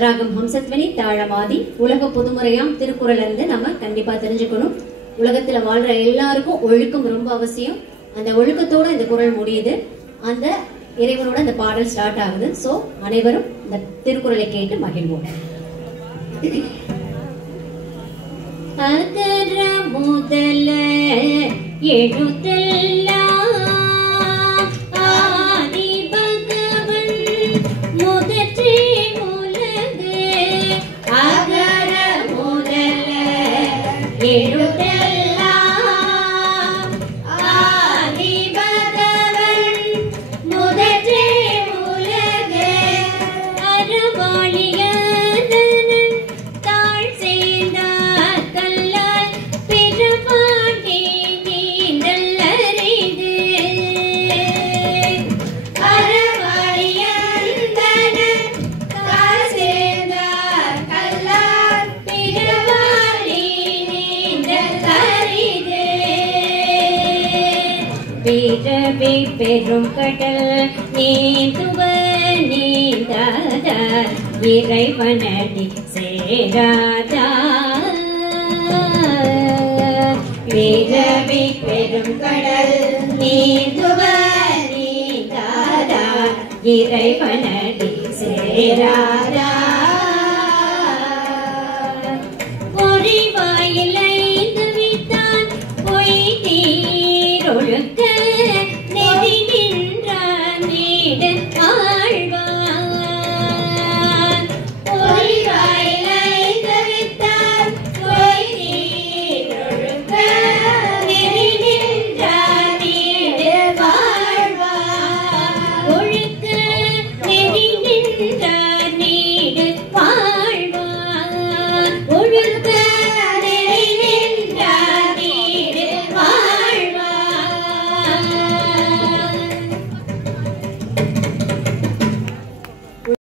ராகம் ஹம்சத்வனி தாழமாதி. உலக பொதுமுறையாம் திருக்குறள் இருந்து நம்ம கண்டிப்பா தெரிஞ்சுக்கணும். உலகத்துல வாழ்ற எல்லாருக்கும் ஒழுக்கம் ரொம்ப அவசியம். அந்த ஒழுக்கத்தோட இந்த குறள் முடியுது. அந்த இறைவனோட இந்த பாடல் ஸ்டார்ட் ஆகுது. சோ அனைவரும் இந்த திருக்குறளை கேட்டு மகிழ்வோம். அகர முதல எழுத்தெல்லாம் ஆதி பகவன் முதற்றே உலகு. அகர முதல எழுத்தெல்லாம் ஆதி பகவன் முதற்றே உலகு. அறவாளியதனன் தாழ் சேர்ந்தார் கல்லால் பெருமாட்டி நீந்தல் அரிது. அறவாளியதனன் தாழ் சேர்ந்தார் கல்லால் பெருமாட்டி நீந்தல் அரிது. பிறவி பெரும் கடல் நீந்துவர் நீந்தாதார் இறைவனடி சேராதார். பிறவி பெரும் கடல் நீந்துவர் நீந்தாதார் இறைவனடி சேராதார்.